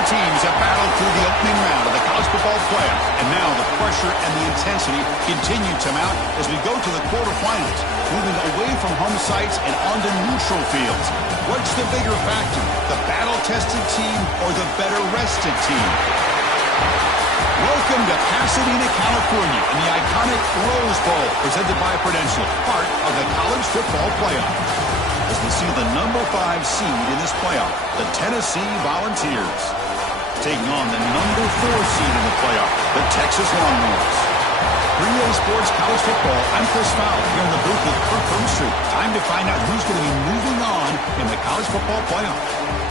Four teams have battled through the opening round of the college football playoff, and now the pressure and the intensity continue to mount as we go to the quarterfinals, moving away from home sites and onto neutral fields. What's the bigger factor, the battle-tested team or the better-rested team? Welcome to Pasadena, California, in the iconic Rose Bowl, presented by Prudential, part of the college football playoff. As we see the number 5 seed in this playoff, the Tennessee Volunteers, taking on the number 4 seed in the playoff, the Texas Longhorns. 3A Sports College Football, I'm Chris Fowler, here in the booth with Kirk Herbstreit. Time to find out who's going to be moving on in the college football playoff.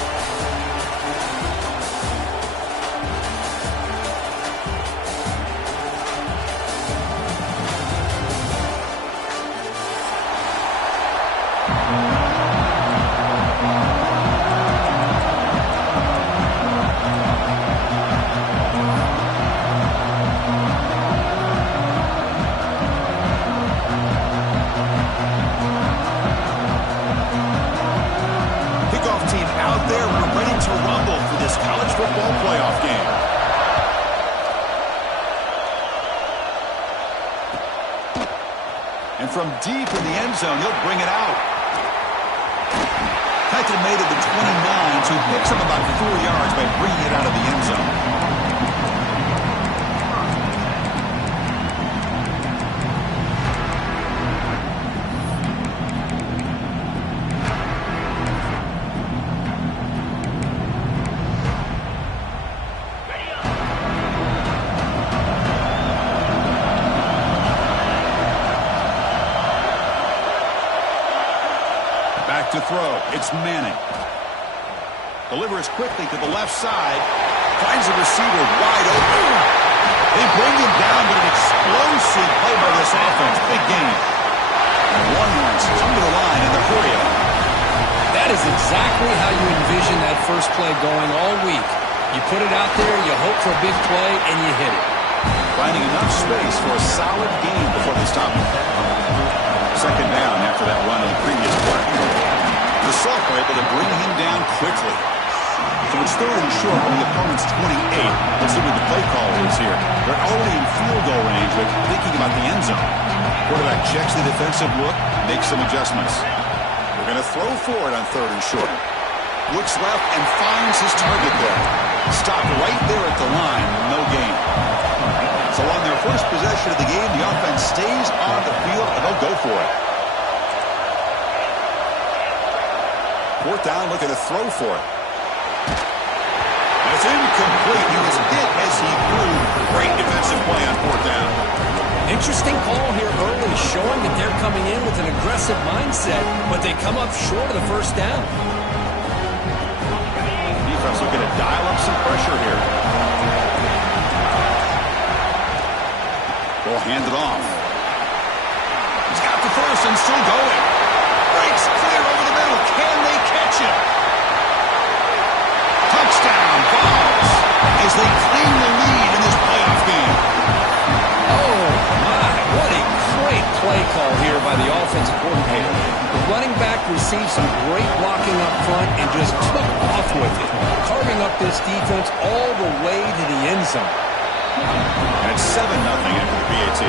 From deep in the end zone, he'll bring it out. Titan made it to 29, so he picks up about 4 yards by bringing it out of the end zone. To throw, it's Manning. Delivers quickly to the left side. Finds a receiver wide open. They bring him down, but an explosive play by this offense. Big game. And Longhorns come to the line in the hurry up. That is exactly how you envision that first play going all week. You put it out there, you hope for a big play, and you hit it. Finding enough space for a solid gain before they stop him. Second down after that run in the previous play. The Sophomore able to bring him down quickly. So it's third and short from the opponent's 28. Let's see what the play call is here. They're already in field goal range, but thinking about the end zone. Quarterback checks the defensive look, makes some adjustments. We're going to throw for it on third and short. Looks left and finds his target there. Stopped right there at the line. No gain. So on their first possession of the game, the offense stays on the field, and they'll go for it. Fourth down, looking to throw for it. It's incomplete. He was hit as he threw. Great defensive play on fourth down. Interesting call here early, showing that they're coming in with an aggressive mindset, but they come up short of the first down. Defense looking to dial up some pressure here. Will hand it off. He's got the first and still going. Breaks clear over the middle. Can they catch him? Touchdown, Vols, as they claim the lead in this playoff game. Oh, my. What a great play call here by the offensive coordinator. The running back received some great blocking up front and just took off with it, carving up this defense all the way to the end zone. And it's 7-0 after the PAT.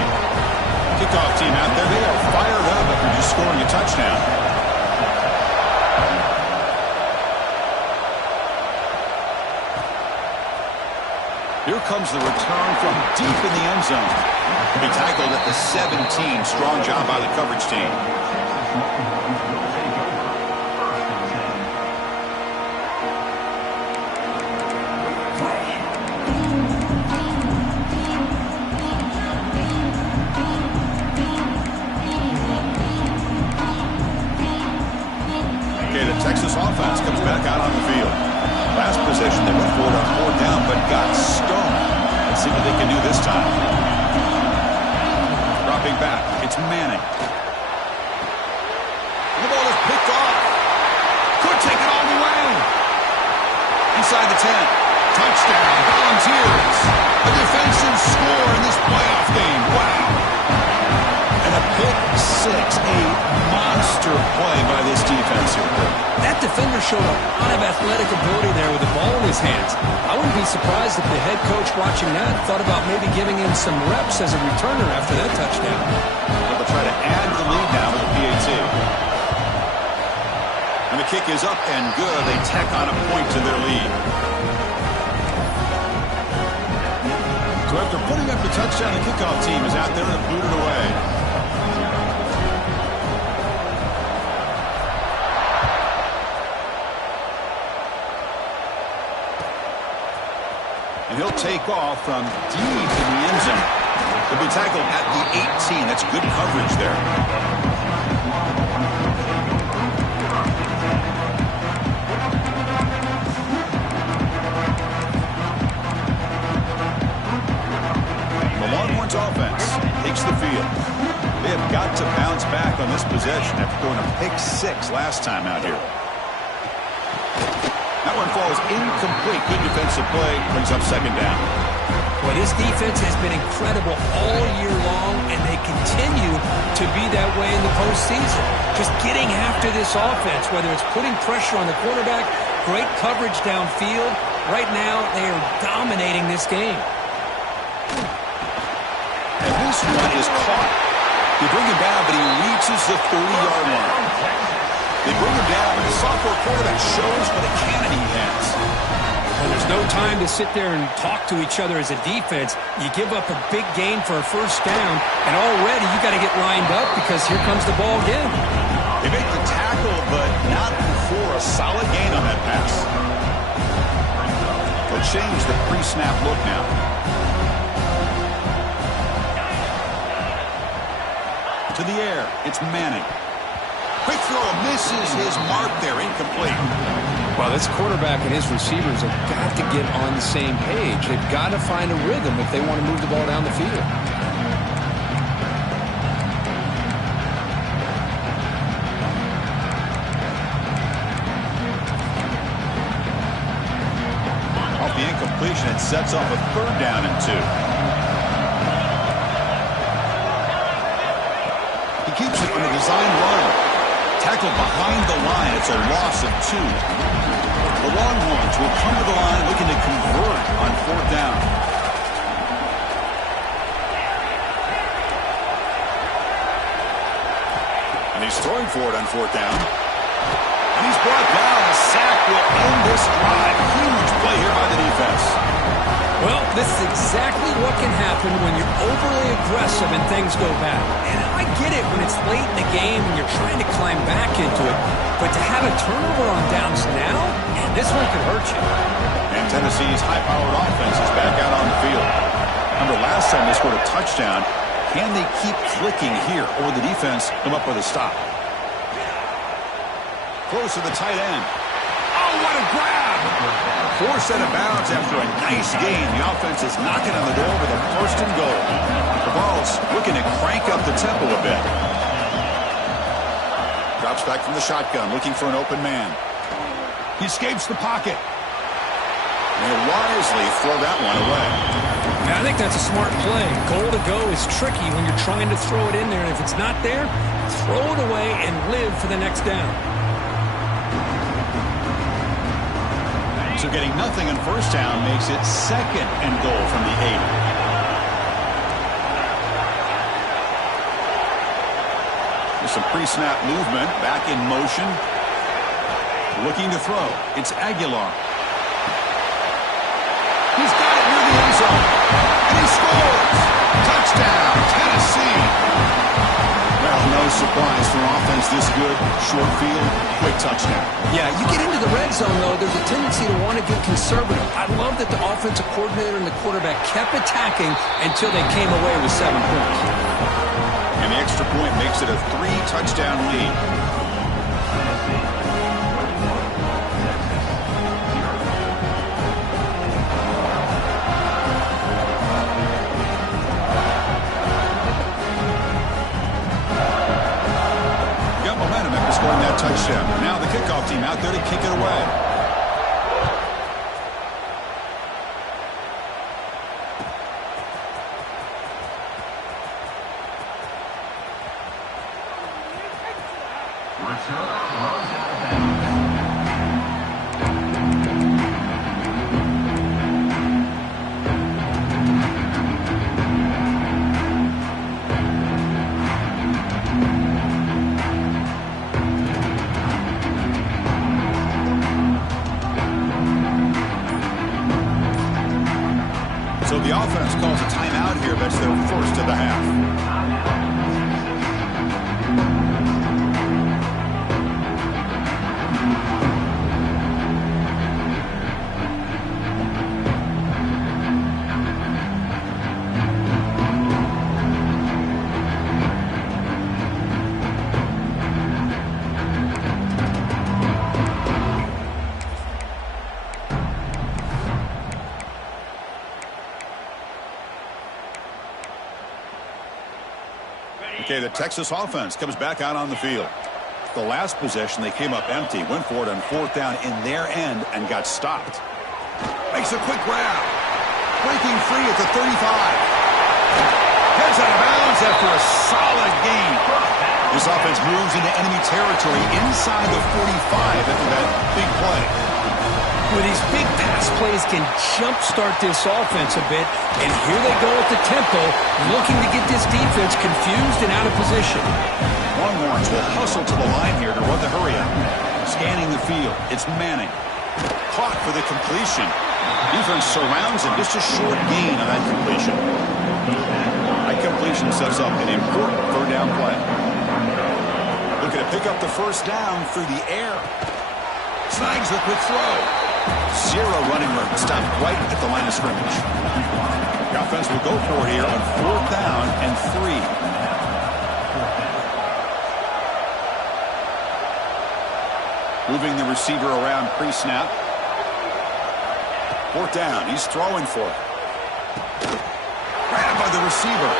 Kickoff team out there, they are fired up after just scoring a touchdown. Here comes the return from deep in the end zone. He tackled at the 17. Strong job by the coverage team. Okay, the Texas offense comes back out on the field. Last possession, they went forward on fourth down, but got stoned. Let's see what they can do this time. Dropping back, it's Manning. And the ball is picked off. Could take it all the way. Inside the 10. Touchdown, Volunteers. A defensive score in this playoff game. Wow. And a pick six, a monster play by this defense here. That defender showed a lot of athletic ability there with the ball in his hands. I wouldn't be surprised if the head coach watching that thought about maybe giving him some reps as a returner after that touchdown. They'll try to add the lead now with the PAT. And the kick is up and good. They tack on a point to their lead. So after putting up the touchdown, the kickoff team is out there and booted away. And he'll take off from deep in the end zone. He'll be tackled at the 18. That's good coverage there. Offense takes the field. They have got to bounce back on this possession after throwing a pick 6 last time out here. That one falls incomplete. Good defensive play. Brings up second down. Well, this defense has been incredible all year long, and they continue to be that way in the postseason. Just getting after this offense, whether it's putting pressure on the quarterback, great coverage downfield. Right now, they are dominating this game. And this one is caught. They bring him down, but he reaches the 30-yard line. They bring him down, but the sophomore quarterback shows what a cannon he has. Well, there's no time to sit there and talk to each other as a defense. You give up a big gain for a first down, and already you got to get lined up because here comes the ball again. They make the tackle, but not before a solid gain on that pass. They'll change the pre-snap look now. To the air, it's Manning. Quick throw, misses his mark there, incomplete. Well, this quarterback and his receivers have got to get on the same page. They've got to find a rhythm if they want to move the ball down the field. Off the incompletion, it sets up a third down and 2. Keeps it on the design run. Tackled behind the line. It's a loss of 2. The Longhorns will come to the line looking to convert on fourth down. And he's throwing for it on fourth down. And he's brought down. A sack will end this drive. Huge play here by the defense. Well, this is exactly what can happen when you're overly aggressive and things go bad. And I get it when it's late in the game and you're trying to climb back into it. But to have a turnover on downs now, man, this one could hurt you. And Tennessee's high-powered offense is back out on the field. Remember, last time they scored a touchdown. Can they keep clicking here, or will the defense come up with a stop? Close to the tight end. Oh, what a grab! Forced out of bounds after a nice gain. The offense is knocking on the door with a first and goal. The ball's looking to crank up the tempo a bit. Drops back from the shotgun, looking for an open man. He escapes the pocket. And he'll wisely throw that one away. Yeah, I think that's a smart play. Goal to go is tricky when you're trying to throw it in there. And if it's not there, throw it away and live for the next down. So getting nothing on first down makes it second and goal from the 8. There's some pre-snap movement, back in motion. Looking to throw. It's Aguilar. He's got it near the end zone. And he scores! Touchdown, Tennessee! Well, no surprise for offense this good. Short field, quick touchdown. Yeah, you get into the red zone, though, there's a tendency to want to get conservative. I love that the offensive coordinator and the quarterback kept attacking until they came away with 7 points. And the extra point makes it a 3-touchdown lead. Scoring that touchdown. Now the kickoff team out there to kick it away. So the offense calls a timeout here. That's their first of the half. Okay, the Texas offense comes back out on the field. The last possession, they came up empty, went for it on fourth down in their end, and got stopped. Makes a quick grab. Breaking free at the 35. Heads out of bounds after a solid gain. This offense moves into enemy territory inside the 45 after that big play. Well, these big pass plays can jumpstart this offense a bit, and here they go at the tempo, looking to get this defense confused and out of position. Longhorns will hustle to the line here to run the hurry-up. Scanning the field, it's Manning. Caught for the completion. Defense surrounds him, just a short gain on that completion. That completion sets up an important third down play. Looking to pick up the first down through the air. Snags the quick throw. Zero running room, stopped right at the line of scrimmage. The offense will go for it here on fourth down and 3. Moving the receiver around pre-snap. Fourth down, he's throwing for it. Grabbed by the receiver.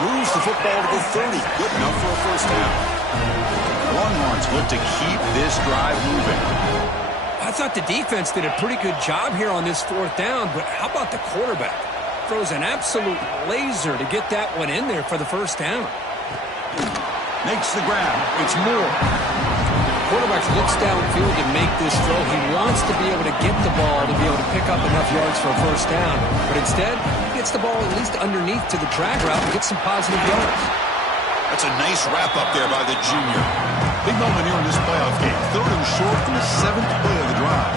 Moves the football to the 30. Good enough for a first down. Longhorns look to keep this drive moving. I thought the defense did a pretty good job here on this fourth down, but how about the quarterback? Throws an absolute laser to get that one in there for the first down. Makes the grab. It's Moore. Quarterback looks downfield to make this throw. He wants to be able to get the ball to be able to pick up enough yards for a first down, but instead, he gets the ball at least underneath to the drag route and gets some positive yards. That's a nice wrap-up there by the junior. Big moment here in this playoff game. Third and short in the 7th play of the drive.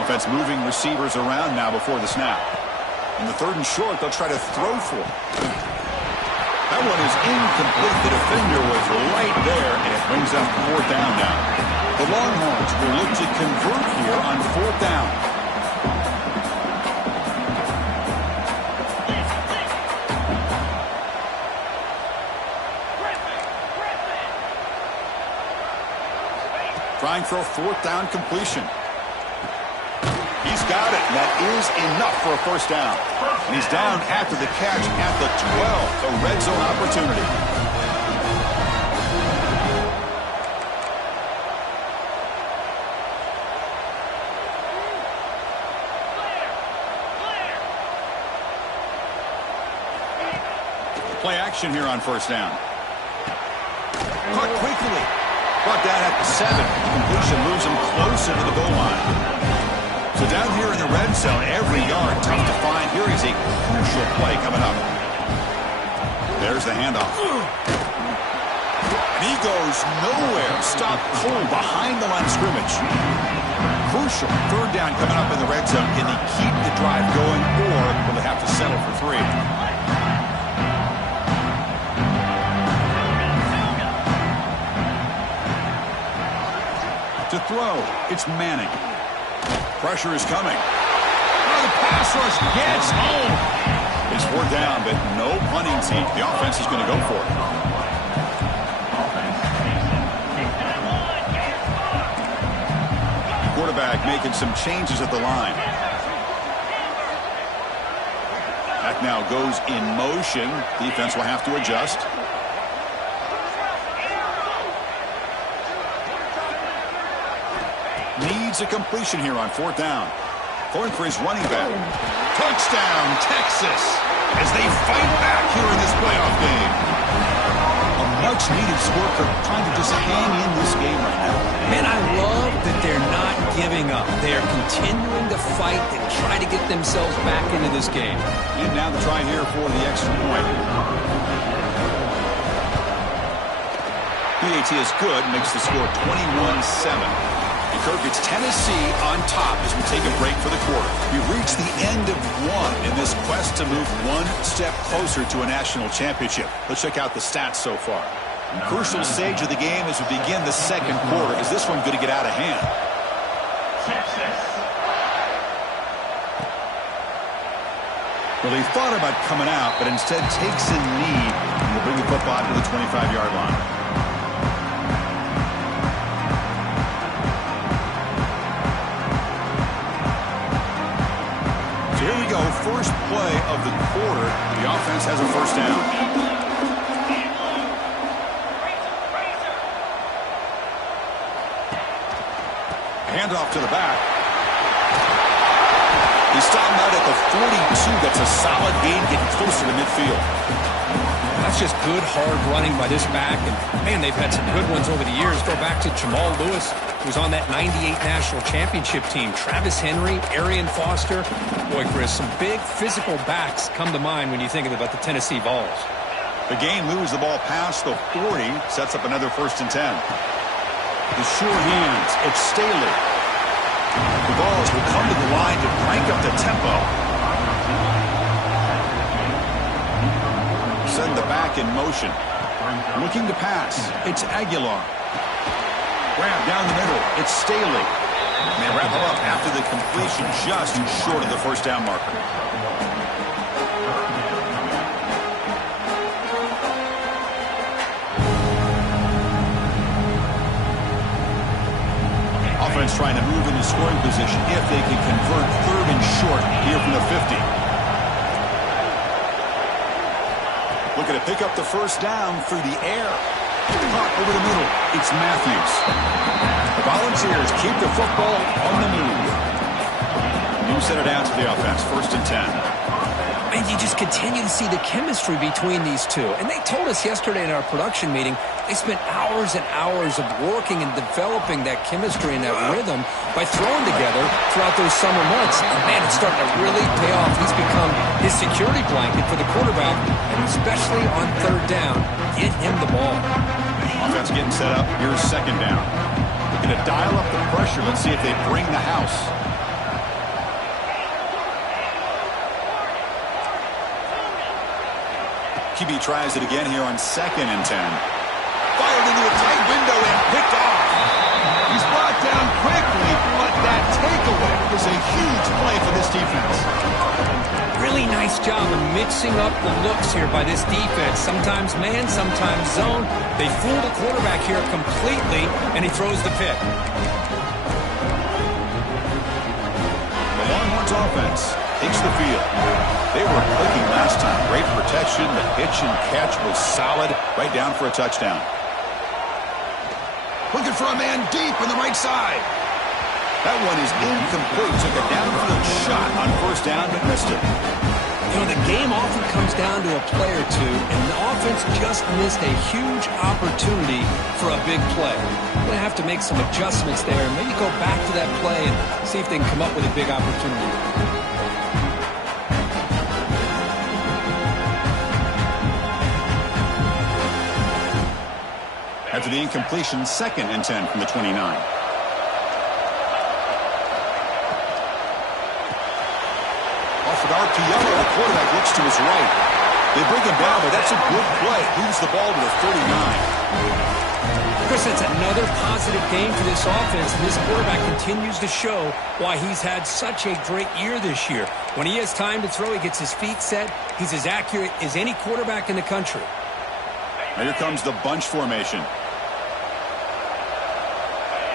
Offense moving receivers around now before the snap. In the third and short, they'll try to throw for it. That one is incomplete. The defender was right there, and it brings up fourth down now. The Longhorns will look to convert here on fourth down. Trying for a fourth down completion. He's got it, and that is enough for a first down. And he's down after the catch at the 12, a red zone opportunity. Play action here on first down. Caught quickly. Brought down at the 7. Completion moves him closer to the goal line. So down here in the red zone, every yard tough to find. Here is a crucial play coming up. There's the handoff. And he goes nowhere. Stopped cold behind the line of scrimmage. Crucial third down coming up in the red zone. Can they keep the drive going, or will they have to settle for 3? To throw, it's Manning. Pressure is coming. Oh, the pass rush gets home. It's fourth down, but no punting team. The offense is going to go for it. Quarterback making some changes at the line. That now goes in motion. Defense will have to adjust. Needs a completion here on fourth down. Throwing for his running back. Touchdown, Texas, as they fight back here in this playoff game. A much-needed score for trying to just hang in this game right now. Man, I love that they're not giving up. They are continuing to fight and try to get themselves back into this game. And now the try here for the extra point. PAT is good, makes the score 21-7. Kirk, it's Tennessee on top as we take a break for the quarter. We've reached the end of one in this quest to move one step closer to a national championship. Let's check out the stats so far. Crucial stage of the game as we begin the second quarter. Is this one going to get out of hand? Well, he thought about coming out, but instead takes a knee and will bring the football to the 25-yard line. Here we go, first play of the quarter. The offense has a first down. Handoff to the back. He's stopped out at the 42. That's a solid gain, getting closer to midfield. That's just good, hard running by this back. And, man, they've had some good ones over the years. Go back to Jamal Lewis, who was on that 98 national championship team. Travis Henry, Arian Foster. Boy, Chris, some big physical backs come to mind when you think about the Tennessee Vols. The game moves the ball past the 40, sets up another 1st and 10. The sure hands, it's Staley. The Vols will come to the line to crank up the tempo. Send the back in motion. Looking to pass. It's Aguilar. Grab down the middle. It's Staley. And they wrap it up after the completion, just short of the first down marker. Offense trying to move into scoring position if they can convert 3rd and short here from the 50. Looking to pick up the first down through the air. Caught over the middle. It's Matthews. The Volunteers keep the football on the move. New center down to the offense. 1st and 10. And you just continue to see the chemistry between these two. And they told us yesterday in our production meeting, they spent hours and hours of working and developing that chemistry and that rhythm by throwing together throughout those summer months. And man, it's starting to really pay off. He's become his security blanket for the quarterback, and especially on 3rd down, get him the ball. Offense getting set up. Here's 2nd down. Looking to dial up the pressure. Let's see if they bring the house. QB tries it again here on 2nd and 10. Fired into a tight window and picked off. He's brought down quickly, but that takeaway is a huge play for this defense. Really nice job of mixing up the looks here by this defense. Sometimes man, sometimes zone. They fool the quarterback here completely, and he throws the pick. The Longhorns offense takes the field. They were clicking last time. Great protection. The pitch and catch was solid. Right down for a touchdown. Looking for a man deep on the right side. That one is incomplete. Took a downfield shot on 1st down, but missed it. You know, the game often comes down to a play or two, and the offense just missed a huge opportunity for a big play. They're going to have to make some adjustments there and maybe go back to that play and see if they can come up with a big opportunity. After the incompletion, 2nd and 10 from the 29. Offered RPO, the quarterback looks to his right. They bring him down, but that's a good play. Moves the ball to the 39. Chris, it's another positive game for this offense, and this quarterback continues to show why he's had such a great year this year. When he has time to throw, he gets his feet set. He's as accurate as any quarterback in the country. Now here comes the bunch formation.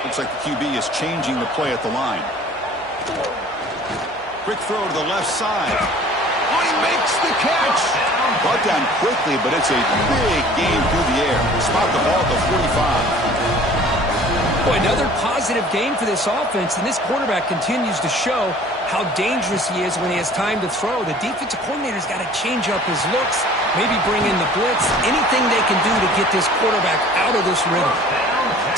Looks like the QB is changing the play at the line. Quick throw to the left side. Oh, he makes the catch. Brought down quickly, but it's a big game through the air. Spot the ball at the 45. Boy, another positive game for this offense, and this quarterback continues to show how dangerous he is when he has time to throw. The defensive coordinator's got to change up his looks, maybe bring in the blitz, anything they can do to get this quarterback out of this rhythm.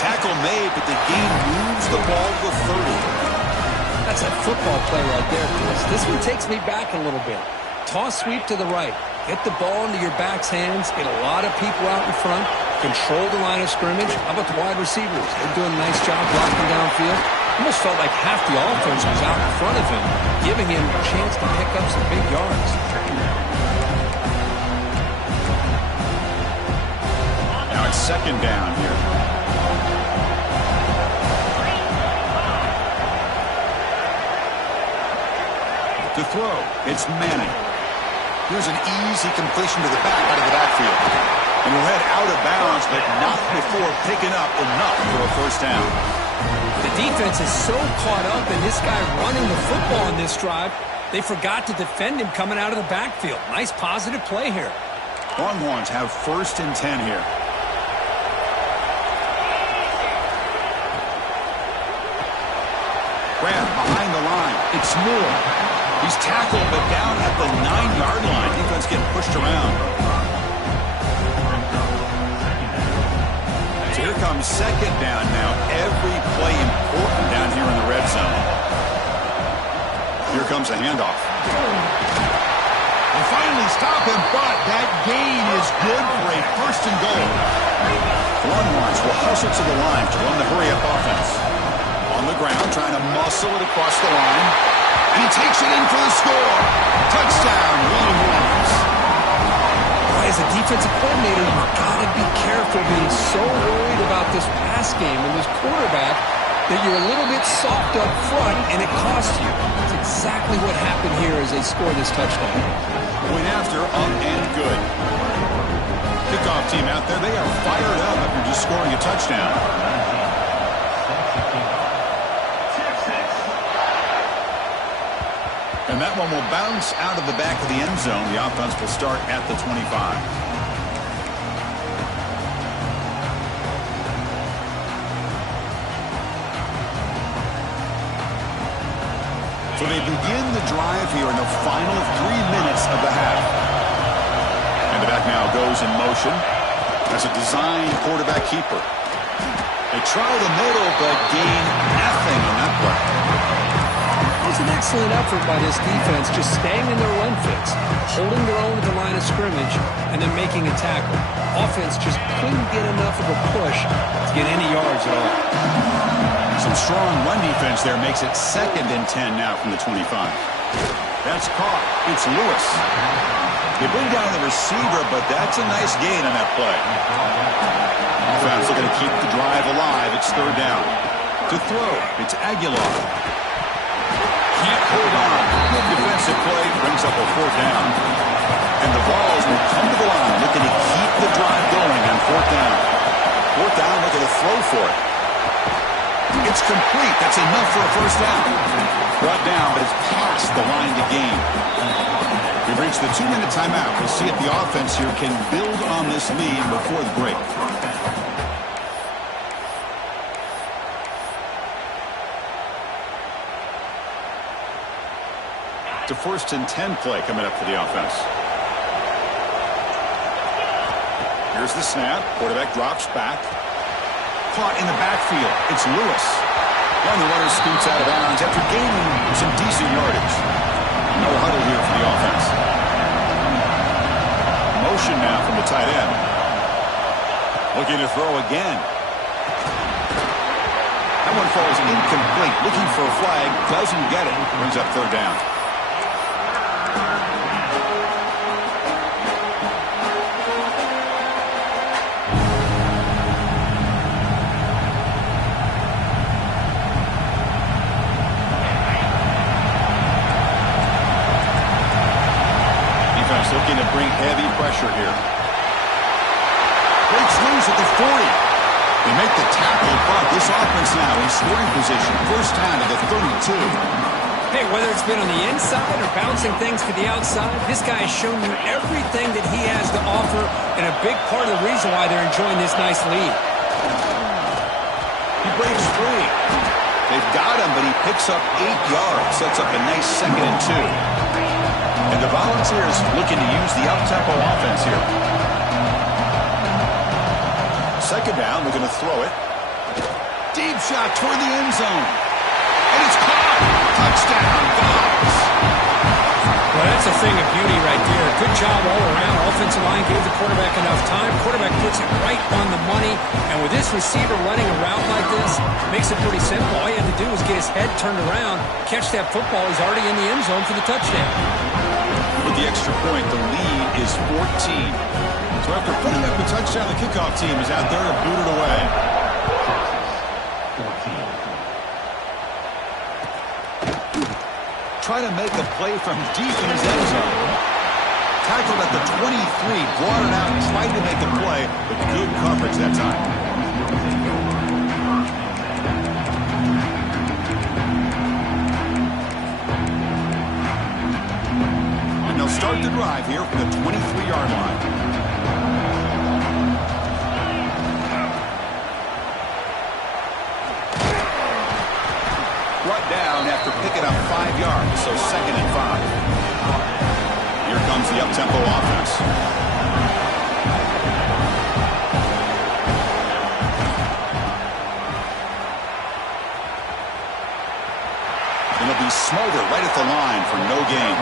Tackle made, but the game moves the ball to the 30. That's a football play right there, Chris. This one takes me back a little bit. Toss sweep to the right. Get the ball into your back's hands. Get a lot of people out in front. Control the line of scrimmage. How about the wide receivers? They're doing a nice job blocking downfield. Almost felt like half the offense was out in front of him, giving him a chance to pick up some big yards. Now it's second down here. To throw, it's Manning. Here's an easy completion to the back out of the backfield. And he'll head out of bounds, but not before picking up enough for a first down. The defense is so caught up in this guy running the football on this drive, they forgot to defend him coming out of the backfield. Nice positive play here. Longhorns have 1st and 10 here. Grab behind the line. It's Moore. He's tackled, but down at the 9-yard line. Defense getting pushed around. So here comes second down now. Every play important down here in the red zone. Here comes a handoff. They finally stop him, but that gain is good for a 1st and goal. The Longhorns will hustle to the line to run the hurry-up offense. On the ground, trying to muscle it across the line. And he takes it in for the score. Touchdown, Longhorns. As a defensive coordinator, you've got to be careful being so worried about this pass game and this quarterback that you're a little bit soft up front and it costs you. That's exactly what happened here as they score this touchdown. Point after, up and good. Kickoff team out there, they are fired up after just scoring a touchdown. And that one will bounce out of the back of the end zone. The offense will start at the 25. So they begin the drive here in the final 3 minutes of the half. And the back now goes in motion as a designed quarterback keeper. They try the middle, but gain nothing on that play. It was an excellent effort by this defense, just staying in their run fits, holding their own at the line of scrimmage, and then making a tackle. Offense just couldn't get enough of a push to get any yards at all. Some strong run defense there makes it 2nd and 10 now from the 25. That's caught. It's Lewis. They bring down the receiver, but that's a nice gain on that play. Offense looking to keep the drive alive. It's 3rd down. To throw, it's Aguilar. Can't hold on. Good defensive play brings up a 4th down. And the Vols will come to the line looking to keep the drive going on 4th down. 4th down, looking to throw for it. It's complete. That's enough for a 1st down. Brought down, but it's past the line to gain. We've reached the 2-minute timeout. We'll see if the offense here can build on this lead before the break. To 1st and 10 play coming up for the offense. Here's the snap. Quarterback drops back. Caught in the backfield. It's Lewis. And the runner scoots out of bounds after gaining some decent yardage. No huddle here for the offense. Motion now from the tight end. Looking to throw again. That one falls incomplete. Looking for a flag. Doesn't get it. Brings up 3rd down. Looking to bring heavy pressure here. Breaks loose at the 40. They make the tackle, but this offense now in scoring position. 1st down at the 32. Hey, whether it's been on the inside or bouncing things to the outside, this guy has shown you everything that he has to offer and a big part of the reason why they're enjoying this nice lead. He breaks free. They've got him, but he picks up 8 yards. Sets up a nice 2nd and 2. And the Volunteers looking to use the up-tempo offense here. 2nd down, they're going to throw it. Deep shot toward the end zone. And it's caught. Touchdown, Vols. Well, that's a thing of beauty right there. Good job all around. Offensive line gave the quarterback enough time. Quarterback puts it right on the money. And with this receiver running a route like this, makes it pretty simple. All you have to do is get his head turned around, catch that football. He's already in the end zone for the touchdown. With the extra point, the lead is 14. So after putting up the touchdown, the kickoff team is out there to boot it away. Try to make a play from deep in his end zone. Tackled at the 23, brought it out, tried to make the play, but good coverage that time. And they'll start the drive here from the 23-yard line. Brought down after picking up 5 yards, so 2nd and 5. Here comes the up-tempo offense. And it'll be Smolder right at the line for no gain.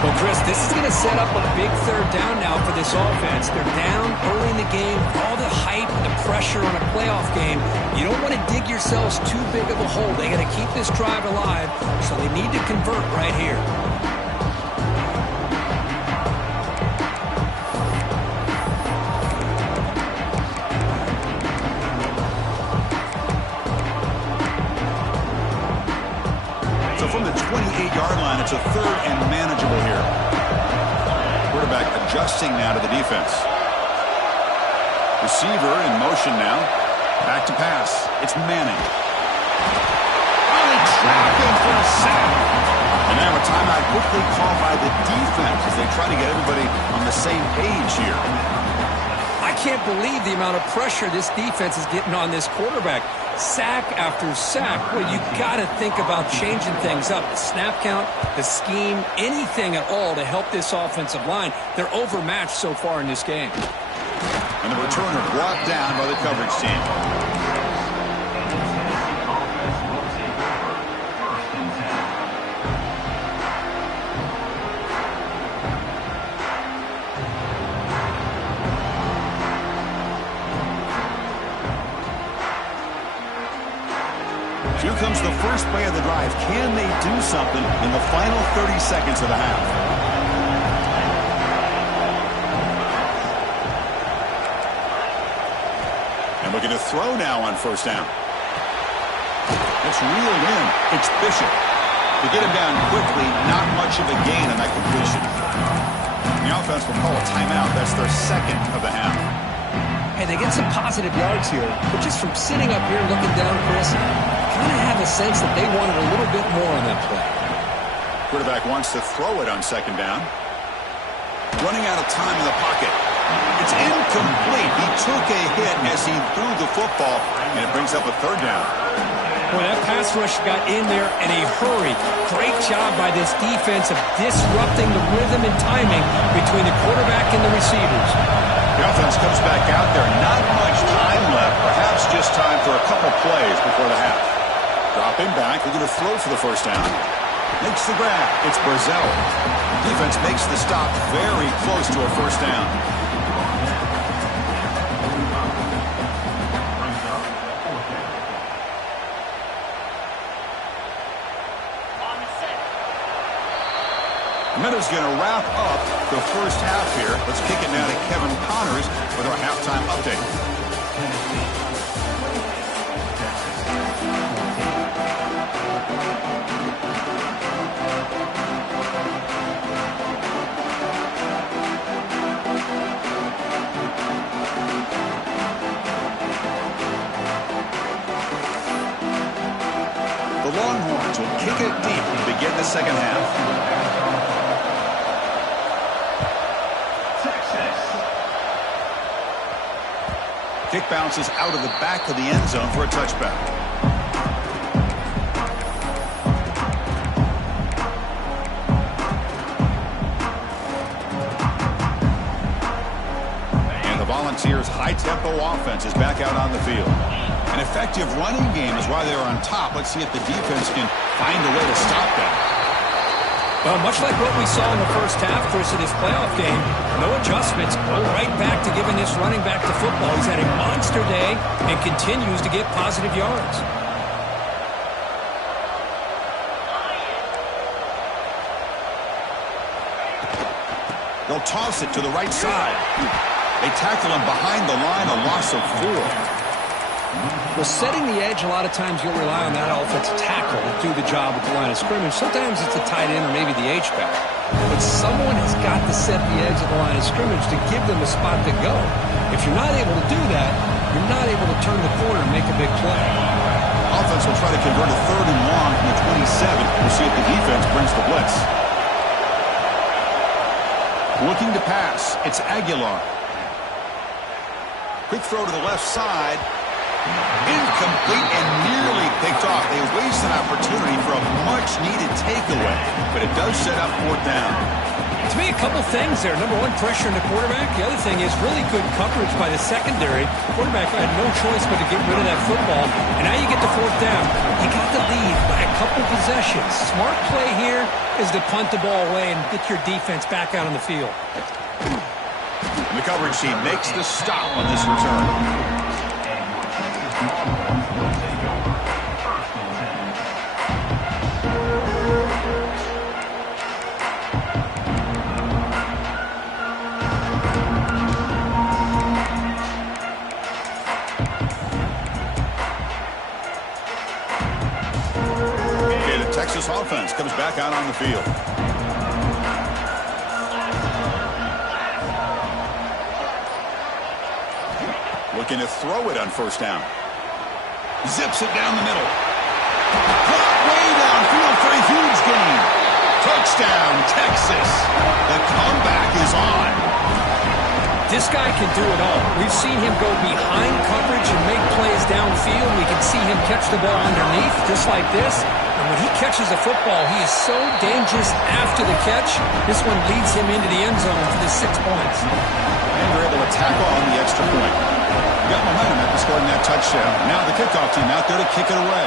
Well, Chris, this is going to set up a big 3rd down now for this offense. They're down early in the game. All the hype and the pressure on a playoff game. You don't want to dig yourselves too big of a hole. They got to keep this drive alive, so they need to convert right here. So from the 28-yard line, it's a 3rd and manageable here. Quarterback adjusting now to the defense. Receiver in motion now. Back to pass. It's Manning. Only trapping for a sack. And now a timeout quickly called by the defense as they try to get everybody on the same page here. I can't believe the amount of pressure this defense is getting on this quarterback. Sack after sack. Well, you got to think about changing things up. The snap count, the scheme, anything at all to help this offensive line. They're overmatched so far in this game. And the returner brought down by the coverage team. Here comes the first play of the drive. Can they do something in the final 30 seconds of the half? And looking to throw now on 1st down. It's reeled in. It's Bishop. To get him down quickly, not much of a gain on that completion. The offense will call a timeout. That's their 2nd of the half. Hey, they get some positive yards here, but just from sitting up here looking down, Chris, kind of have a sense that they wanted a little bit more on that play. Quarterback wants to throw it on 2nd down. Running out of time in the pocket. It's incomplete. He took a hit as he threw the football, and it brings up a 3rd down. Well, that pass rush got in there in a hurry. Great job by this defense of disrupting the rhythm and timing between the quarterback and the receivers. The offense comes back out there. Not much time left. Perhaps just time for a couple plays before the half. Dropping back. They're going to throw for the 1st down. Makes the grab. It's Brazzell. Defense makes the stop very close to a 1st down. Miller's going to wrap up the 1st half here. Let's kick it now to Kevin Connors with our halftime update. The Longhorns will kick it deep to begin the 2nd half. Kick bounces out of the back of the end zone for a touchback. high-tempo offense is back out on the field. An effective running game is why they're on top. Let's see if the defense can find a way to stop that. Well, much like what we saw in the first half, Chris, of this playoff game, no adjustments. Go right back to giving this running back to football. He's had a monster day and continues to get positive yards. They'll toss it to the right side. They tackle him behind the line, a loss of 4. Well, setting the edge, a lot of times you'll rely on that offensive tackle to do the job at the line of scrimmage. Sometimes it's a tight end or maybe the H-back. But someone has got to set the edge of the line of scrimmage to give them a spot to go. If you're not able to do that, you're not able to turn the corner and make a big play. Offense will try to convert a 3rd and long from the 27. We'll see if the defense brings the blitz. Looking to pass. It's Aguilar. Quick throw to the left side. Incomplete and nearly picked off. They waste an opportunity for a much-needed takeaway, but it does set up 4th down. To me, a couple things there. Number one, pressure on the quarterback. The other thing is really good coverage by the secondary. The quarterback had no choice but to get rid of that football. And now you get to 4th down. You got the lead by a couple possessions. Smart play here is to punt the ball away and get your defense back out on the field. And the coverage team makes the stop on this return. Texas offense comes back out on the field. Looking to throw it on 1st down. Zips it down the middle. Caught way downfield for a huge gain. Touchdown, Texas. The comeback is on. This guy can do it all. We've seen him go behind coverage and make plays downfield. We can see him catch the ball underneath, just like this. And when he catches a football, he is so dangerous after the catch. This one leads him into the end zone for the 6 points. And they're able to tackle on the extra point. Got momentum after scoring that touchdown. Now the kickoff team out there to kick it away.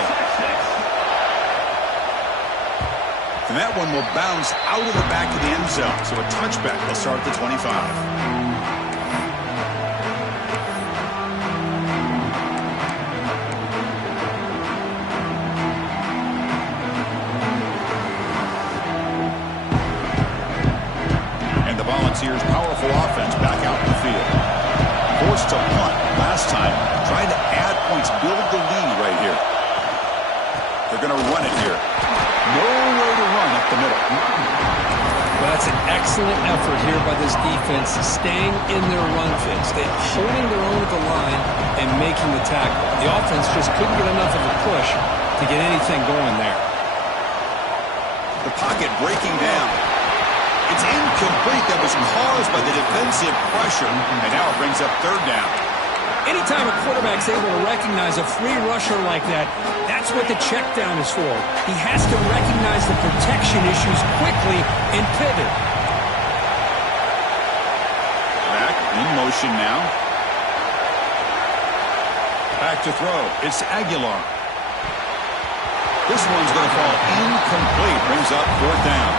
And that one will bounce out of the back of the end zone. So a touchback will start at the 25. Volunteers' powerful offense back out in the field. Forced to punt last time, trying to add points, build the lead right here. They're going to run it here. No way to run up the middle. Well, that's an excellent effort here by this defense, staying in their run fits. They're holding their own at the line and making the tackle. The offense just couldn't get enough of a push to get anything going there. The pocket breaking down. It's incomplete. That was caused by the defensive pressure, and now it brings up 3rd down. Anytime a quarterback's able to recognize a free rusher like that, that's what the check down is for. He has to recognize the protection issues quickly and pivot. Back in motion now. Back to throw. It's Aguilar. This one's going to fall incomplete. Brings up 4th down.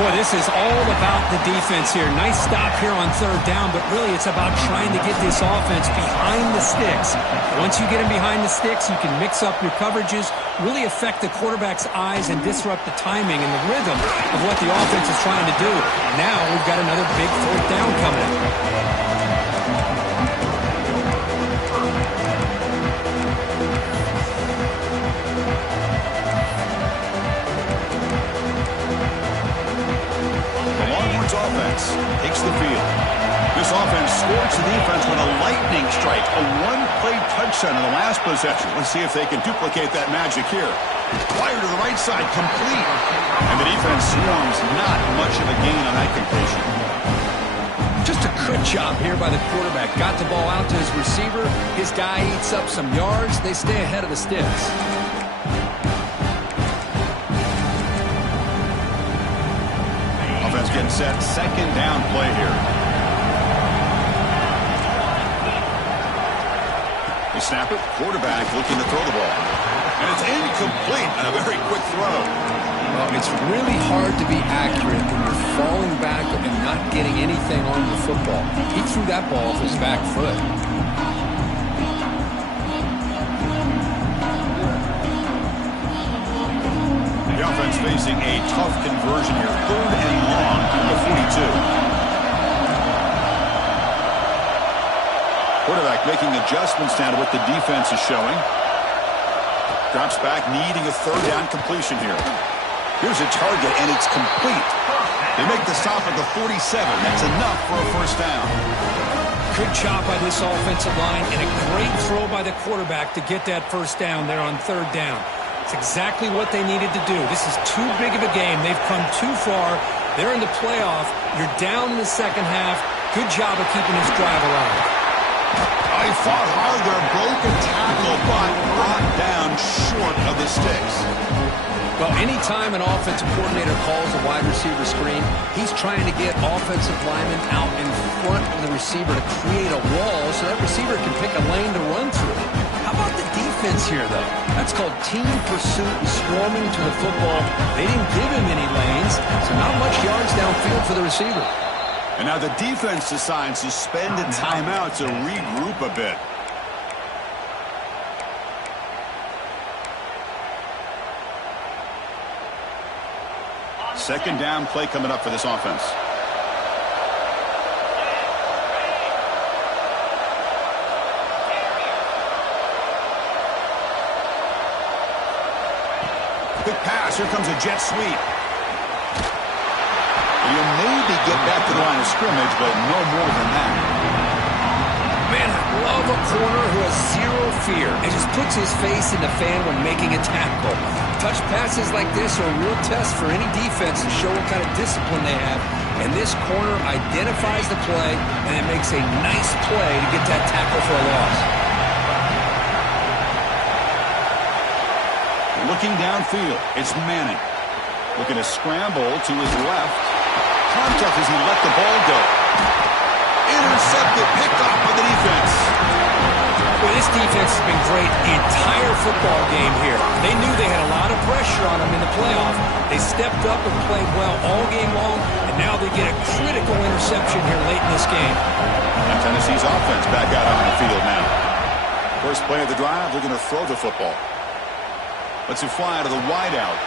Boy, this is all about the defense here. Nice stop here on 3rd down, but really it's about trying to get this offense behind the sticks. Once you get him behind the sticks, you can mix up your coverages, really affect the quarterback's eyes and disrupt the timing and the rhythm of what the offense is trying to do. Now we've got another big 4th down coming up. Offense takes the field. This offense scorched the defense with a lightning strike, a one-play touchdown in the last possession. Let's see if they can duplicate that magic here. Fire to the right side, complete. And the defense swarms, not much of a gain on that completion. Just a good job here by the quarterback. Got the ball out to his receiver. His guy eats up some yards. They stay ahead of the sticks. Getting set, 2nd down play here. snap it. Quarterback looking to throw the ball. And it's incomplete on a very quick throw. Well, it's really hard to be accurate when you're falling back and not getting anything on the football. He threw that ball off his back foot. The offense facing a tough conversion here. 3rd and long from the 42. Quarterback making adjustments now to what the defense is showing. Drops back, needing a 3rd down completion here. Here's a target, and it's complete. They make the stop at the 47. That's enough for a 1st down. Good job by this offensive line, and a great throw by the quarterback to get that 1st down there on 3rd down. It's exactly what they needed to do. This is too big of a game. They've come too far. They're in the playoff. You're down in the 2nd half. Good job of keeping this drive alive. He fought hard there, broke a tackle, but brought down short of the sticks. Well, anytime an offensive coordinator calls a wide receiver screen, he's trying to get offensive linemen out in front of the receiver to create a wall so that receiver can pick a lane to run through. How about the defense here, though? That's called team pursuit and swarming to the football. They didn't give him any lanes, so not much yards downfield for the receiver. And now the defense decides to spend a timeout to regroup a bit. Second down play coming up for this offense. Quick pass. Here comes a jet sweep. You maybe get back to the line of scrimmage, but no more than that. Man, I love a corner who has zero fear and just puts his face in the fan when making a tackle. Touch passes like this are a real test for any defense to show what kind of discipline they have. And this corner identifies the play, and it makes a nice play to get that tackle for a loss. Looking downfield, it's Manning. Looking to scramble to his left. Contact as he let the ball go. Intercepted, picked off by the defense. Well, this defense has been great the entire football game here. They knew they had a lot of pressure on them in the playoff. They stepped up and played well all game long, and now they get a critical interception here late in this game. And Tennessee's offense back out on the field now. First play of the drive, looking to throw the football. Lets it fly to the wideout.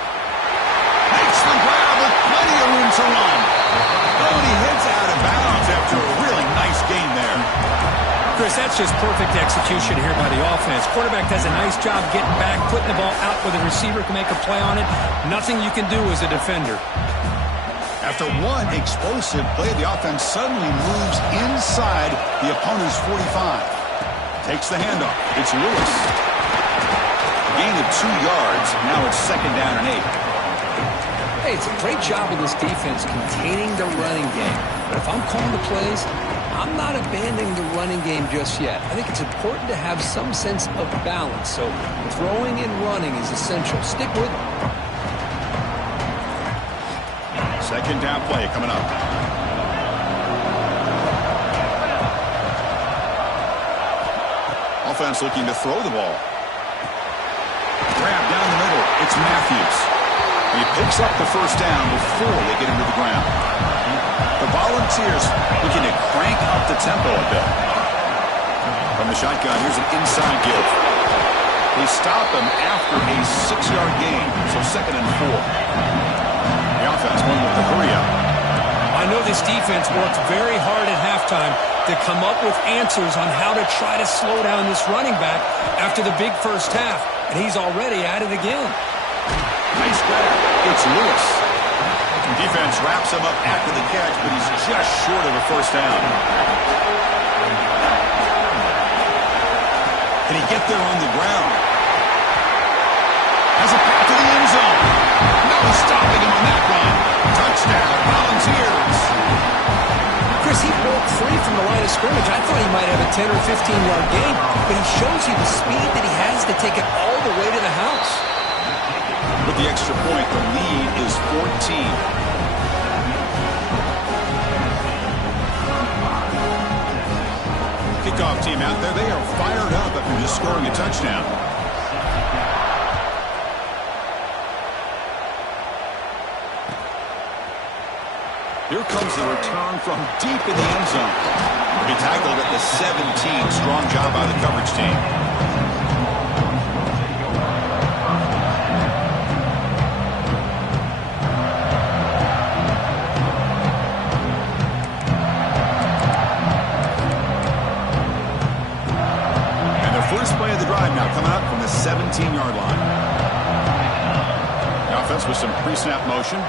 Makes the grab with plenty of room to run. Oh, and he hits out of bounds after a really nice game there. Chris, that's just perfect execution here by the offense. Quarterback does a nice job getting back, putting the ball out where the receiver can make a play on it. Nothing you can do as a defender. After one explosive play, the offense suddenly moves inside the opponent's 45. Takes the handoff. It's Lewis. Gain of 2 yards. Now it's 2nd down and 8. Hey, it's a great job of this defense containing the running game. But if I'm calling the plays, I'm not abandoning the running game just yet. I think it's important to have some sense of balance. So throwing and running is essential. Stick with it. Second down play coming up. Offense looking to throw the ball. Grab down the middle. It's Matthews. He picks up the 1st down before they get him to the ground. The Volunteers looking to crank up the tempo a bit. From the shotgun, here's an inside give. They stop him after a 6-yard gain, so 2nd and 4. The offense going with the hurry up. I know this defense worked very hard at halftime to come up with answers on how to try to slow down this running back after the big 1st half, and he's already at it again. Nice grab. It's Lewis. Defense wraps him up after the catch, but he's just short of a 1st down. Can he get there on the ground? Has a path to the end zone. No stopping him on that run. Touchdown, Volunteers. Chris, he broke free from the line of scrimmage. I thought he might have a 10 or 15-yard gain, but he shows you the speed that he has to take it all the way to the house. With the extra point, the lead is 14. Kickoff team out there. They are fired up after to scoring a touchdown. Here comes the return from deep in the end zone. He tackled at the 17. Strong job by the coverage team. And the first play of the drive now coming up from the 17-yard line. The offense with some pre-snap motion.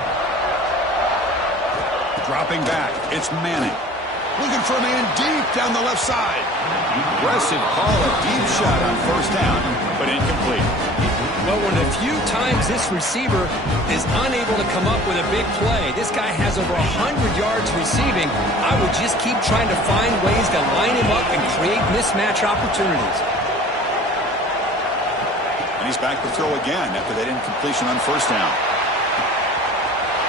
Dropping back, it's Manning. Looking for a man deep down the left side. Aggressive call, a deep shot on first down, but incomplete. Well, one of the few times this receiver is unable to come up with a big play. This guy has over 100 yards receiving. I would just keep trying to find ways to line him up and create mismatch opportunities. And he's back to throw again after that incompletion on first down.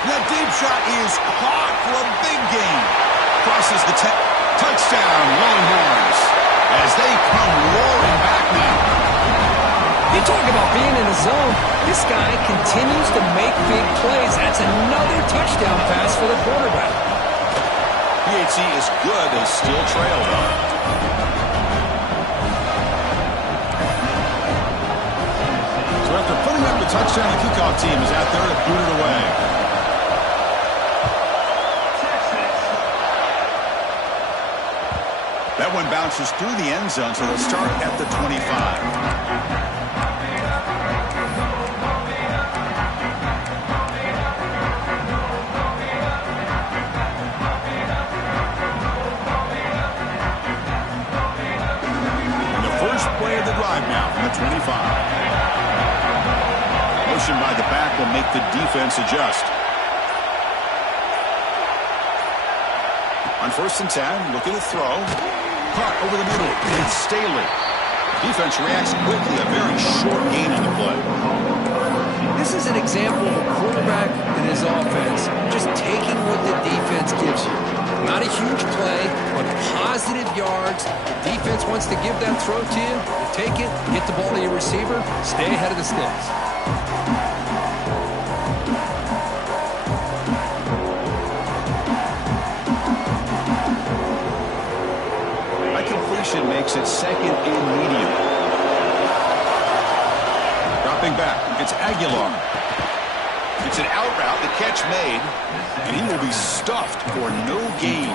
That deep shot is caught for a big gain. Crosses the touchdown, Longhorns, as they come roaring back now. You talk about being in the zone. This guy continues to make big plays. That's another touchdown pass for the quarterback. PHC is good. They still trail, though. So after putting up the touchdown, the kickoff team is out there to boot it away. That one bounces through the end zone, so they'll start at the 25. And the first play of the drive now from the 25. Motion by the back will make the defense adjust. On 1st and 10, looking to throw. Caught over the middle. It's Staley. Defense reacts quickly. A very short gain on the play. This is an example of a quarterback and his offense just taking what the defense gives you. Not a huge play, but positive yards. The defense wants to give that throw to you. You take it, get the ball to your receiver, stay ahead of the sticks. Makes it second and medium. Dropping back, it's Aguilar. It's an out route, the catch made, and he will be stuffed for no gain.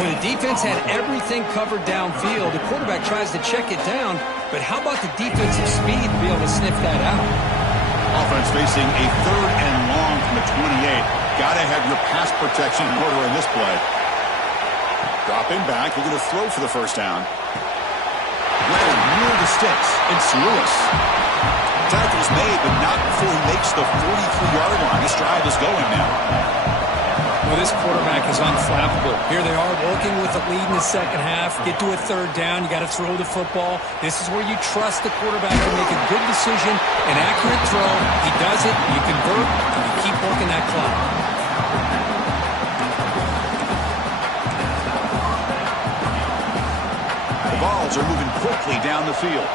When the defense had everything covered downfield, the quarterback tries to check it down, but how about the defensive speed to be able to sniff that out? Offense facing a 3rd and long from the 28. Gotta have your pass protection in order in this play. Dropping back, looking to throw for the first down. Leonard near the sticks. It's Lewis. Tackle's made, but not before he makes the 43-yard line. This drive is going now. Well, this quarterback is unflappable. Here they are working with the lead in the second half. Get to a 3rd down. You got to throw the football. This is where you trust the quarterback to make a good decision, an accurate throw. He does it. You convert, and you keep working that clock. Balls are moving quickly down the field.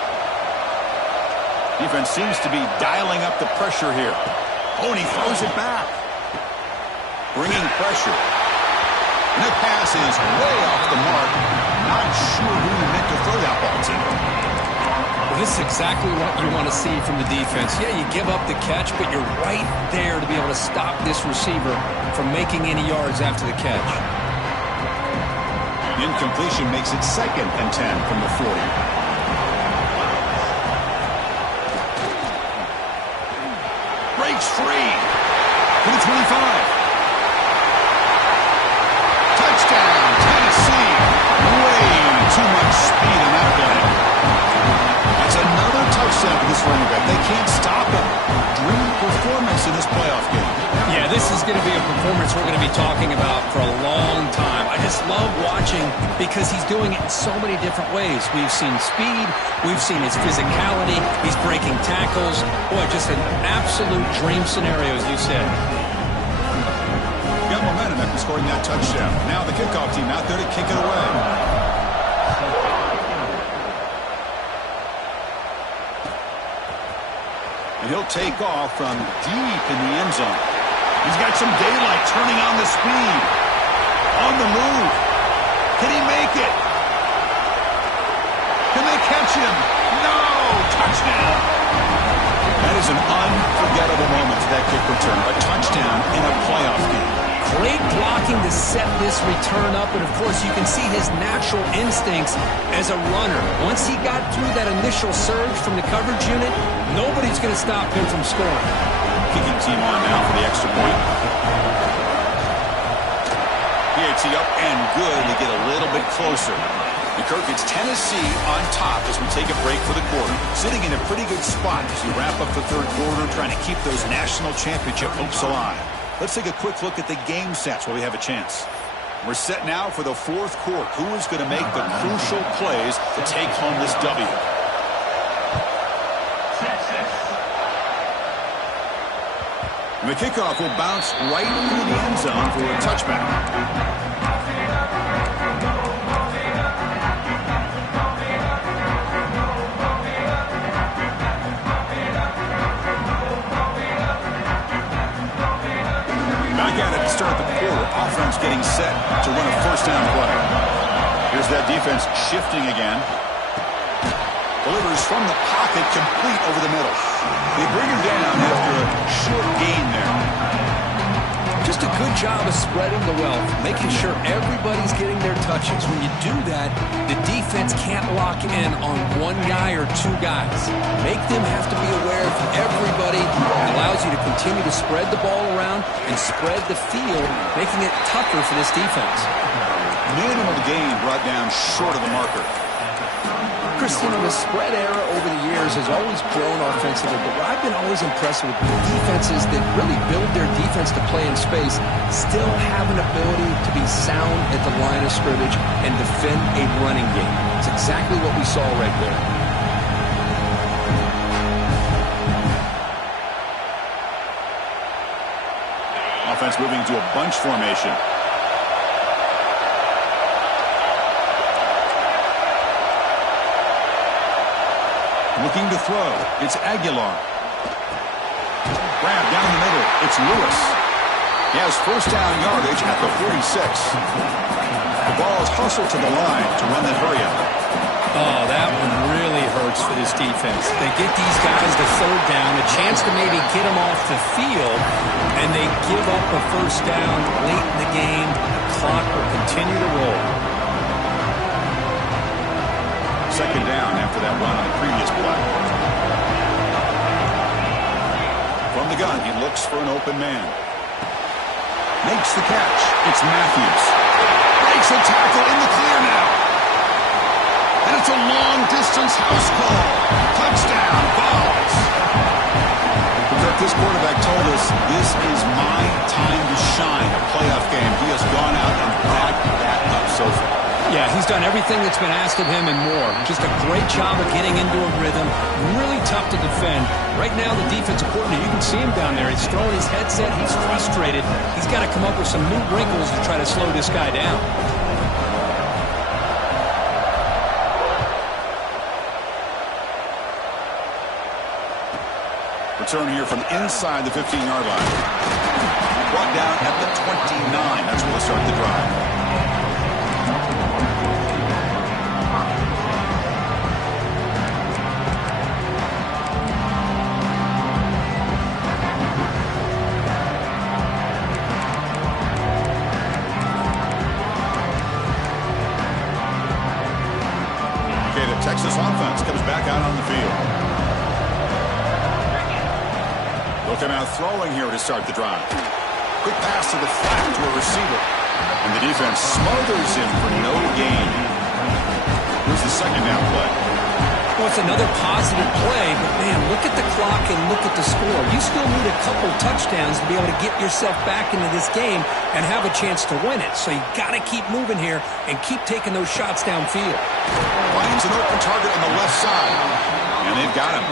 Defense seems to be dialing up the pressure here. Oh, and he throws it back. Bringing pressure. And that pass is way off the mark. Not sure who you meant to throw that ball to. Well, this is exactly what you want to see from the defense. Yeah, you give up the catch, but you're right there to be able to stop this receiver from making any yards after the catch. Incompletion makes it 2nd and 10 from the 40. Breaks free to the 25. Touchdown, Tennessee. Way too much speed in that play. That's another touchdown for this running back. They can't stop him. Dream performance in this playoff game. Yeah, this is going to be a performance we're going to be talking about for a long time. I just love watching because he's doing it in so many different ways. We've seen speed. We've seen his physicality. He's breaking tackles. Boy, just an absolute dream scenario, as you said. Got momentum after scoring that touchdown. Now the kickoff team out there to kick it away. he'll take off from deep in the end zone. He's got some daylight, turning on the speed. On the move. Can he make it? Can they catch him? No! Touchdown! That is an unforgettable moment for that kick return. A touchdown in a playoff game. Great blocking to set this return up, and of course you can see his natural instincts as a runner. Once he got through that initial surge from the coverage unit, nobody's going to stop him from scoring. Kicking team on now for the extra point. PAT up and good to get a little bit closer. And Kirk, it's Tennessee on top as we take a break for the quarter. Sitting in a pretty good spot as we wrap up the third quarter, trying to keep those national championship hopes alive. Let's take a quick look at the game stats while we have a chance. We're set now for the fourth quarter. Who is going to make the crucial plays to take home this W? And the kickoff will bounce right through the end zone for a touchback. At it to start the quarter. Offense getting set to run a first down play. Here's that defense shifting again. Delivers from the pocket, complete over the middle. They bring him down after a short gain there. Just a good job of spreading the wealth, making sure everybody's getting their touches. When you do that, the defense can't lock in on one guy or two guys. Make them have to be aware of everybody. It allows you to continue to spread the ball around and spread the field, making it tougher for this defense. Minimal gain brought down short of the marker. Chris, you know, the spread era over the years has always grown offensively, but what I've been always impressed with defenses that really build their defense to play in space still have an ability to be sound at the line of scrimmage and defend a running game. It's exactly what we saw right there. Offense moving to a bunch formation. Looking to throw. It's Aguilar. Grab down the middle. It's Lewis. He has first down yardage at the 46. The ball is hustled to the line to run that hurry up. Oh, that one really hurts for this defense. They get these guys to third down, a chance to maybe get them off the field, and they give up a first down late in the game. The clock will continue to roll. Second down after that run on the previous play. From the gun, he looks for an open man. Makes the catch. It's Matthews. Breaks a tackle in the clear now. And it's a long-distance house call. Touchdown, Vols. This quarterback told us this is my time to shine. A playoff game. He has gone out and backed that up so far. Yeah, he's done everything that's been asked of him and more. Just a great job of getting into a rhythm. Really tough to defend. Right now, the defensive coordinator, you can see him down there. He's throwing his headset. He's frustrated. He's got to come up with some new wrinkles to try to slow this guy down. Return here from inside the 15-yard line. Brought down at the 29. That's where we'll start the drive. Texas offense comes back out on the field. Looking out throwing here to start the drive. Quick pass to the flat to a receiver. And the defense smothers him for no gain. Here's the second down play. Well, it's another positive play, but man, look at the clock and look at the score. You still need a couple touchdowns to be able to get yourself back into this game and have a chance to win it. So you got to keep moving here and keep taking those shots downfield. Finds an open target on the left side. And they've got him.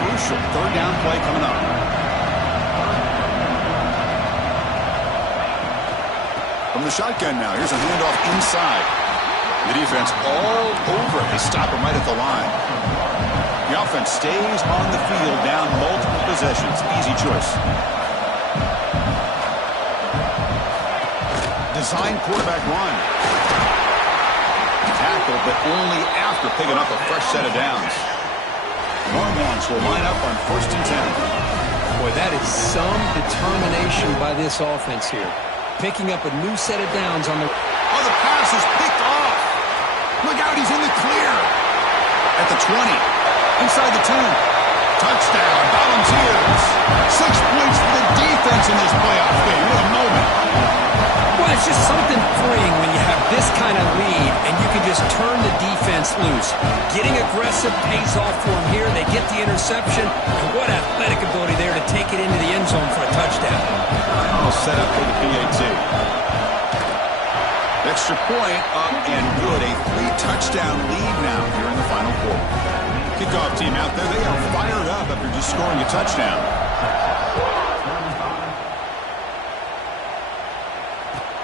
Crucial third down play coming up. From the shotgun now, here's a handoff inside. The defense all over him. They stop him right at the line. The offense stays on the field, down multiple possessions. Easy choice. Design quarterback run. Tackle, but only after picking up a fresh set of downs. Longhorns will line up on 1st and 10. Boy, that is some determination by this offense here. Picking up a new set of downs on the... Oh, the pass is picked off. Look out, he's in the clear. At the 20. Inside the 10. Touchdown, Volunteers. 6 points for the defense in this playoff game. What a moment. Well, it's just something freeing when you have this kind of lead and you can just turn the defense loose. Getting aggressive pays off for them here. They get the interception, and what athletic ability there to take it into the end zone for a touchdown. All set up for the PAT. Extra point up and good. A 3-touchdown lead now here in the final quarter. Kickoff team out there. They are fired up after just scoring a touchdown.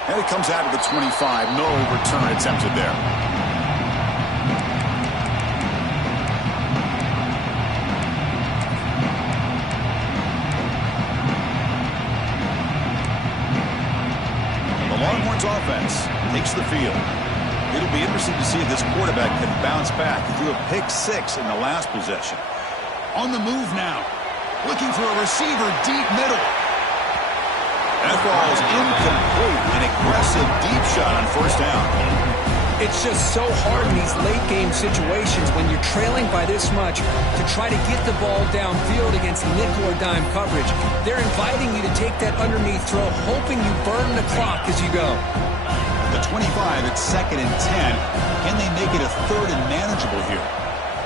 And it comes out of the 25. No return attempted there. The Longhorns offense takes the field. It'll be interesting to see if this quarterback can bounce back. He threw a pick-6 in the last possession. On the move now. Looking for a receiver deep middle. That ball is incomplete. An aggressive deep shot on 1st down. It's just so hard in these late-game situations when you're trailing by this much to try to get the ball downfield against nickel or dime coverage. They're inviting you to take that underneath throw, hoping you burn the clock as you go. The 25, it's 2nd and 10. Can they make it a 3rd and manageable here?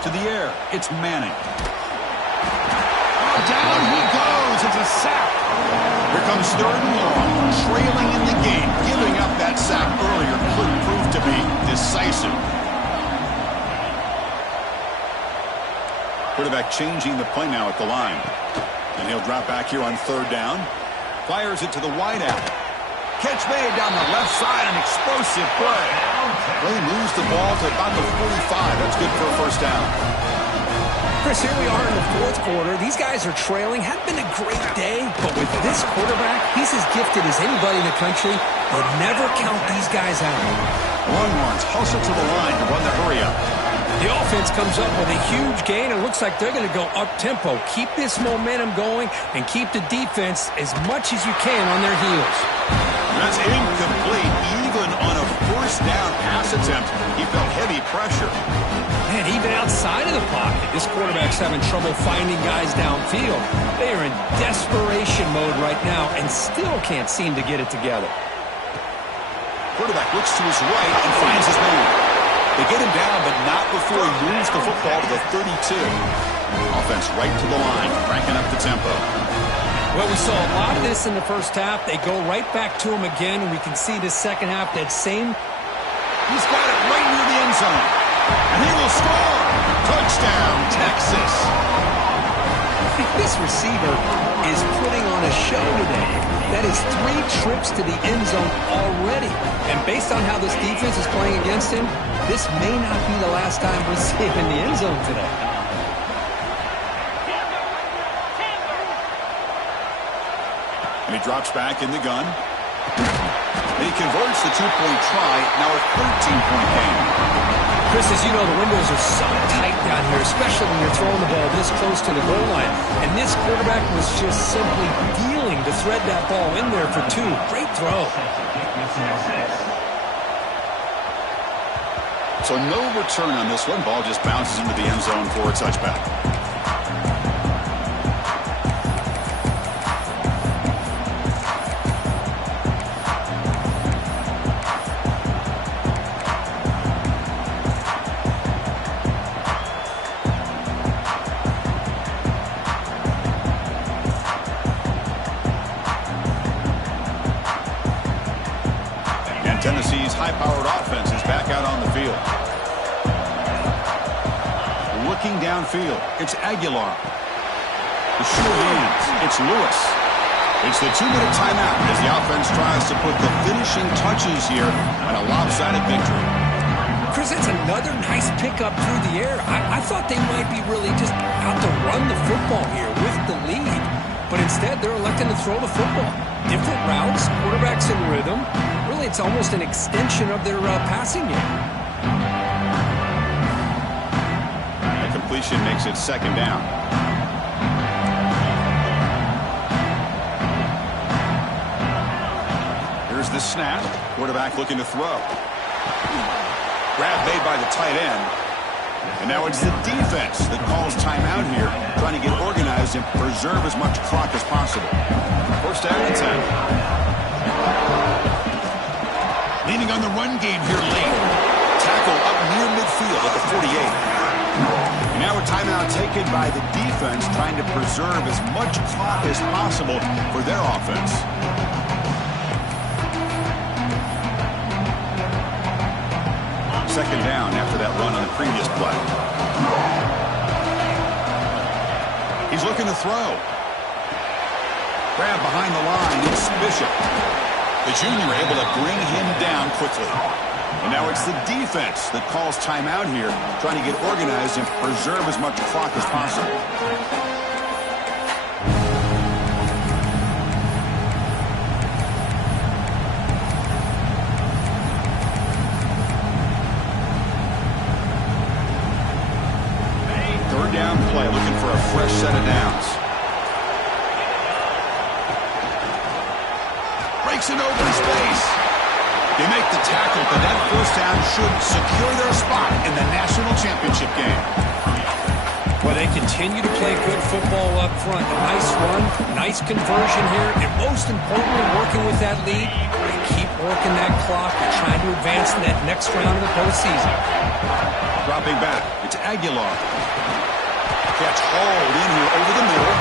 To the air, it's Manning. Down he goes. It's a sack. Here comes 3rd and long. Trailing in the game. Giving up that sack earlier could prove to be decisive. Quarterback changing the play now at the line. And he'll drop back here on 3rd down. Fires it to the wide out. Catch made down the left side, an explosive play. Well, he moves the ball to about the 45. That's good for a 1st down. Chris, here we are in the 4th quarter. These guys are trailing. Hadn't been a great day, but with this quarterback, he's as gifted as anybody in the country. But never count these guys out. Longhorns hustle to the line to run the hurry up. The offense comes up with a huge gain. It looks like they're going to go up-tempo. Keep this momentum going and keep the defense as much as you can on their heels. That's incomplete. Even on a 1st down pass attempt, he felt heavy pressure. Man, even outside of the pocket, this quarterback's having trouble finding guys downfield. They are in desperation mode right now and still can't seem to get it together. Quarterback looks to his right and finds his man. They get him down, but not before he moves the football to the 32. Offense right to the line, cranking up the tempo. Well, we saw a lot of this in the 1st half. They go right back to him again, and we can see the 2nd half, that same... He's got it right near the end zone. And he will score. Touchdown, Texas. This receiver is putting on a show today. That is 3 trips to the end zone already. And based on how this defense is playing against him, this may not be the last time we see him in the end zone today. And he drops back in the gun. And he converts the 2-point try. Now a 13-point game. Chris, as you know, the windows are so tight down here, especially when you're throwing the ball this close to the goal line. And this quarterback was just simply dealing to thread that ball in there for 2. Great throw. So no return on this one. Ball just bounces into the end zone for a touchback. Tennessee's high-powered offense is back out on the field. Looking downfield, it's Aguilar. The short hands, it's Lewis. It's the 2-minute timeout as the offense tries to put the finishing touches here on a lopsided victory. Chris, that's another nice pickup through the air. I thought they might be really just out to run the football here with the lead. But instead, they're electing to throw the football. Different routes, quarterbacks in rhythm. Really, it's almost an extension of their passing game. The completion makes it second down. Here's the snap. Quarterback looking to throw. Grab made by the tight end. And now it's the defense that calls timeout here, trying to get organized and preserve as much clock as possible. First down and 10. Leaning on the run game here late. Tackle up near midfield at the 48. And now a timeout taken by the defense, trying to preserve as much clock as possible for their offense. Second down after that run on the previous play. He's looking to throw. Grab behind the line. It's Bishop. The junior able to bring him down quickly. And now it's the defense that calls timeout here, trying to get organized and preserve as much clock as possible. Down play, looking for a fresh set of downs. Breaks it open space. They make the tackle, but that first down should secure their spot in the national championship game. Well, they continue to play good football up front. A nice run, nice conversion here, and most importantly, working with that lead, they keep working that clock and trying to advance in that next round of the postseason. Dropping back, it's Aguilar. Catch hauled in here over the middle.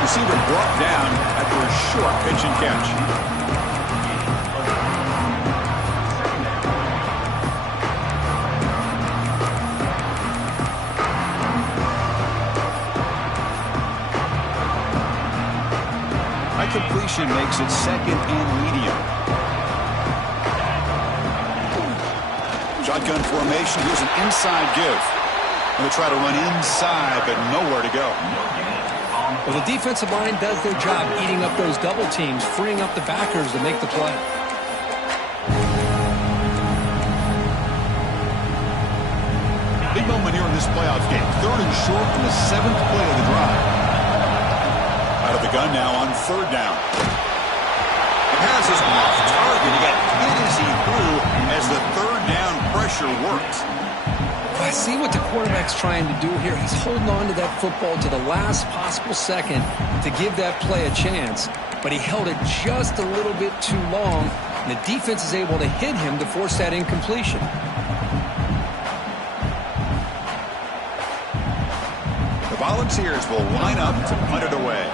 Receiver brought down after a short pitch and catch. High completion makes it second and medium. Shotgun formation. Here's an inside give. Going to try to run inside, but nowhere to go. Well, the defensive line does their job eating up those double teams, freeing up the backers to make the play. Big moment here in this playoff game. Third and short from the 7th play of the drive. Out of the gun now on third down. The pass is off target. He got hit as he threw as the third down pressure worked. I see what the quarterback's trying to do here. He's holding on to that football to the last possible second to give that play a chance. But he held it just a little bit too long, and the defense is able to hit him to force that incompletion. The Volunteers will line up to punt it away.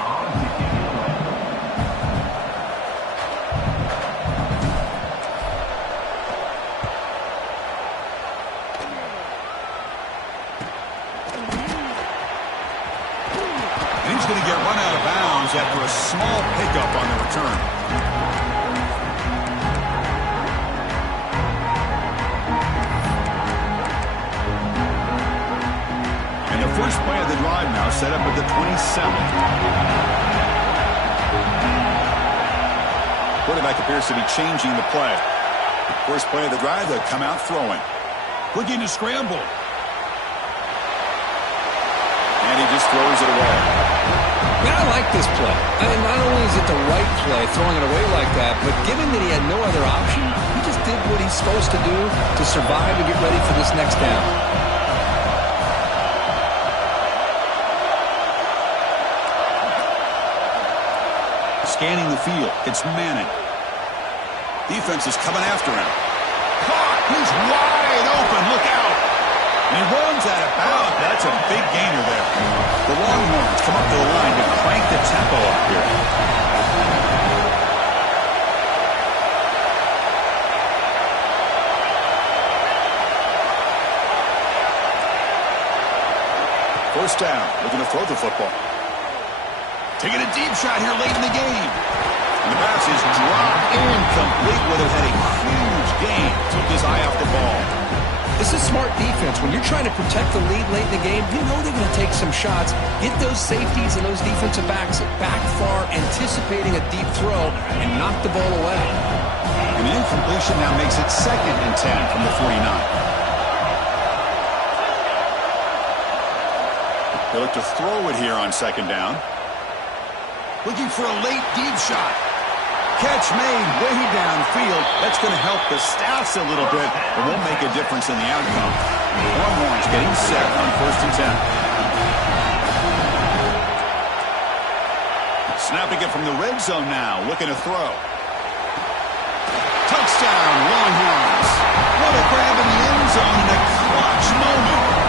Going to get run out of bounds after a small pickup on the return. And the first play of the drive now set up at the 27. Quarterback appears to be changing the play. First play of the drive, they'll come out throwing. Looking to scramble. And he just throws it away. Man, I like this play. I mean, not only is it the right play, throwing it away like that, but given that he had no other option, he just did what he's supposed to do to survive and get ready for this next down. Scanning the field, it's Manning. Defense is coming after him. Caught! He's wide open. Look out! And he runs out of bounds. That's a big gainer there. The Longhorns come up to the line to crank the tempo up here. First down. Looking to throw the football. Taking a deep shot here late in the game. And the pass is dropped incomplete. Would have had a huge gain. Took his eye off the ball. This is smart defense. When you're trying to protect the lead late in the game, you know they're going to take some shots, get those safeties and those defensive backs back far, anticipating a deep throw, and knock the ball away. An incompletion now makes it 2nd and 10 from the 49. They look to throw it here on 2nd down. Looking for a late deep shot. Catch made way downfield. That's going to help the Staffs a little bit, but won't make a difference in the outcome. Longhorns getting set on 1st and 10. Snapping it from the red zone now, looking to throw. Touchdown, Longhorns. What a grab in the end zone in a clutch moment.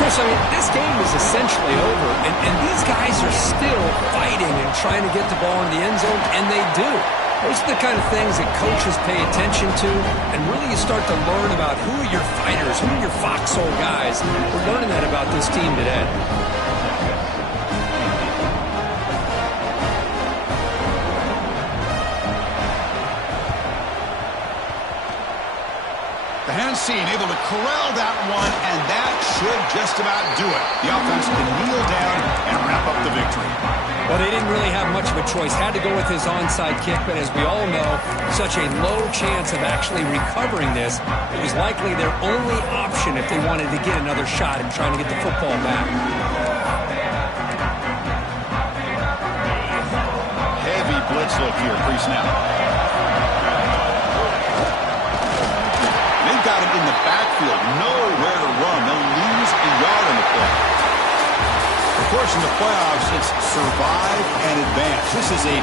Chris, I mean, this game is essentially over, and these guys are still fighting and trying to get the ball in the end zone, and they do. Those are the kind of things that coaches pay attention to, and really you start to learn about who are your fighters, who are your foxhole guys. We're learning that about this team today. The Hansen able to corral that one, and that should just about do it. The offense can kneel down and wrap up the victory. Well, they didn't really have much of a choice. Had to go with his onside kick, but as we all know, such a low chance of actually recovering this. It was likely their only option if they wanted to get another shot at trying to get the football back. Heavy blitz look here, pre-snap. Got him in the backfield, nowhere to run. They'll lose a yard on the play. Of course, in the playoffs, it's survive and advance. This is a